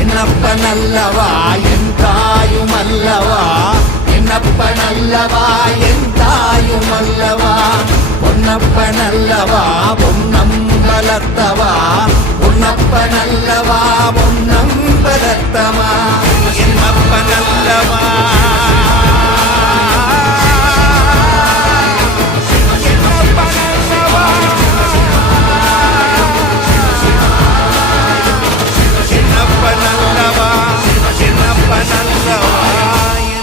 என்னப்ப நல்லவா? என் தாயும் அல்லவா? என்னப்ப நல்லவா? என் தாயும் அல்லவா? பொன்னப்ப நல்லவா? பொன்னம் வளர்த்தவா பொன்னப்ப நல்லவா?